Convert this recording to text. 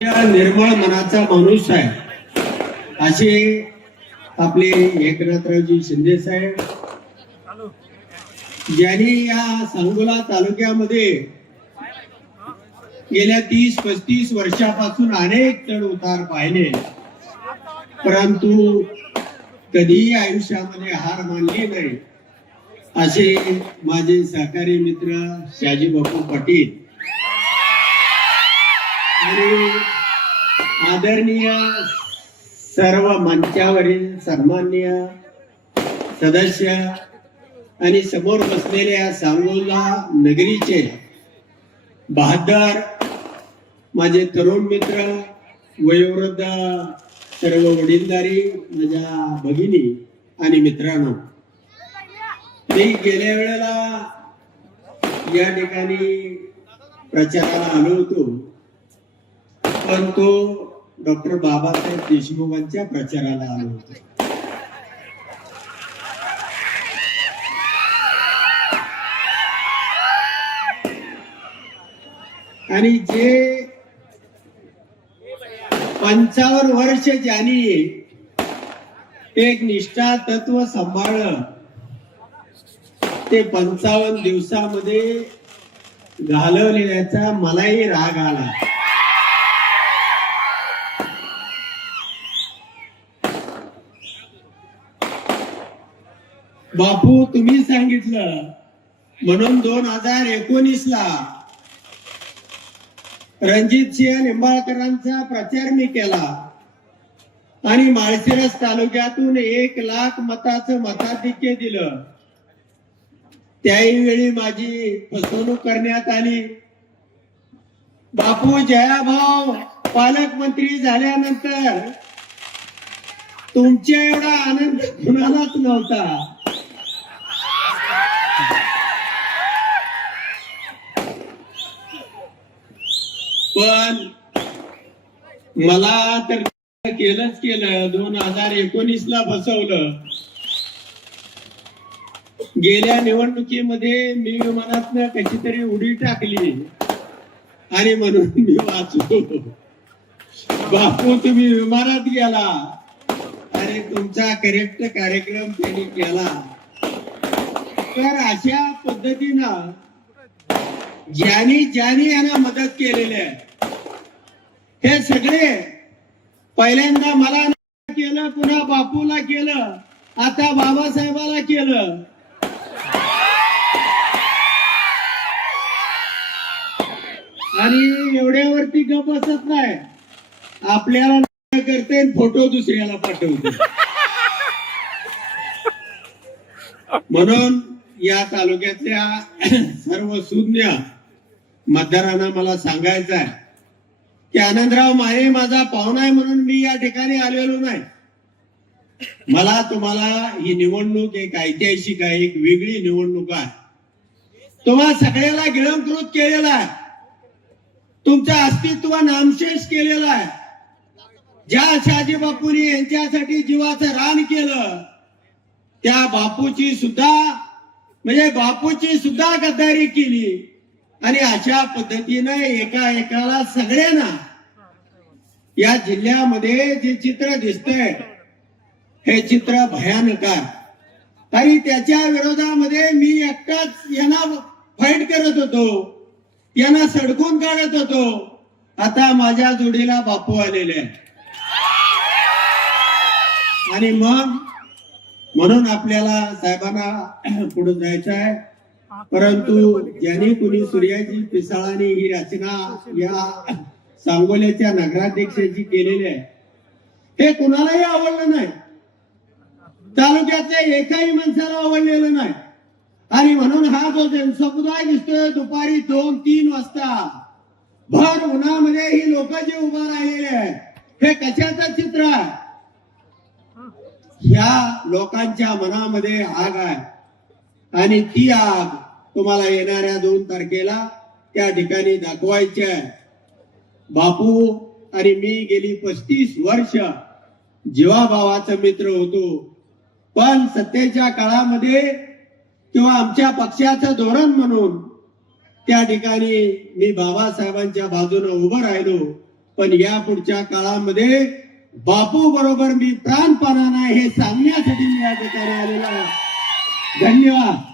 निर्मळ मनाचा माणूस आहे असे आपले एकनाथरावजी शिंदे साहेब, ज्यांनी या सांगोला तालुक्यामध्ये गेल्या 30-35 वर्षापासून अनेक चढ उतार पाहिले, परंतु कधीही आयुष्यामध्ये हार मानली नाही असे माझे सहकारी मित्र शाजी बापू पाटील आणि आदरणीय सर्व मंचावरील सन्माननीय सदस्य आणि समोर बसलेल्या सांगोला नगरीचे बहादर माझे तरुण मित्र, वयोवृद्ध सर्व वडीलधारी माझ्या भगिनी आणि मित्रांनो, मी गेल्या वेळेला या ठिकाणी प्रचाराला आलो होतो, पण तो डॉक्टर बाबासाहेब देशमुखांच्या प्रचाराला आलो होतो. आणि जे 55 वर्ष ज्यांनी एक निष्ठा तत्व सांभाळलं, ते 55 दिवसामध्ये घालवलेल्याचा मलाही राग आला. बापू, तुम्ही सांगितलं म्हणून 2019 ला रणजितसिंह निंबाळकरांचा प्रचार मी केला आणि माळशिरस तालुक्यातून 1 लाख मताचं मताधिक्य दिलं. त्याही माझी फसवणूक करण्यात आली. बापू, जयाभाऊ पालकमंत्री झाल्यानंतर तुमच्या एवढा आनंद कुणालाच नव्हता. पण मला तर केलंच केलं. 2019 ला फसवलं. गेल्या निवडणुकीमध्ये मी विमानातनं कशी तरी उडी टाकली आणि म्हणून मी वाचलो. बापू, तुम्ही विमानात गेला आणि तुमचा करेक्ट कार्यक्रम त्यांनी केला. तर अशा पद्धतीनं ज्यांनी यांना मदत केलेली आहे, हे सगळे पहिल्यांदा मला केलं, पुन्हा बापूला केलं, आता बाबासाहेबाला केलं. आणि एवढ्यावरती गप बसत नाही, आपल्याला करते फोटो दुसऱ्याला पाठवते. म्हणून या तालुक्यातल्या सर्व सुज्ञ मतदारांना मला सांगायचं आहे की आनंदराव माने माझा पाहुणा आहे म्हणून मी या ठिकाणी आलेलो नाही. मला तुम्हाला ही निवडणूक एक ऐतिहासिक आहे, एक वेगळी निवडणूक आहे. तुम्हा सगळ्याला गिळंकृत केलेला आहे, तुमचं अस्तित्व नामशेष केलेलं आहे. ज्या शाजी बापूंनी यांच्यासाठी जीवाचं रान केलं, त्या बापूची सुद्धा गद्दारी केली. आणि अशा पद्धतीनं एकाला सगळ्यांना या जिल्ह्यामध्ये जे चित्र दिसतंय, हे चित्र भयानक आहे. आणि त्याच्या विरोधामध्ये मी एकटाच यांना फाईट करत होतो, यांना सडकून काढत होतो. आता माझ्या जोडीला बापू आलेले आहे. आणि म्हणून आपल्याला साहेबांना पुढे जायचं आहे. परंतु ज्यांनी कुणी सूर्याजी पिसाळांनी ही रचना या सांगोल्याच्या नगराध्यक्षाची केलेली आहे, हे कुणालाही आवडलं नाही. तालुक्यातल्या एकाही माणसाला आवडलेलं नाही. आणि म्हणून हा जो जनसमुदाय दिसतोय, दुपारी 2-3 वाजता भर उन्हामध्ये ही लोक जे उभा राहिलेले आहेत, हे कशाचं चित्र आहे? ह्या लोकांच्या मनामध्ये आग आहे आणि ती आग तुम्हाला येणाऱ्या 2 तारखेला त्या ठिकाणी दाखवायची आहे. बापू आणि मी गेली 35 वर्ष जीवाभावाचा मित्र होतो, पण सत्तेच्या काळामध्ये किंवा आमच्या पक्षाचं धोरण म्हणून त्या ठिकाणी मी बाबासाहेबांच्या बाजूने उभं राहिलो पण या पुढच्या काळामध्ये बापू बरोबर मी प्राणपणाने हे सांगण्यासाठी मी या ठिकाणी आलेलो आहे. धन्यवाद.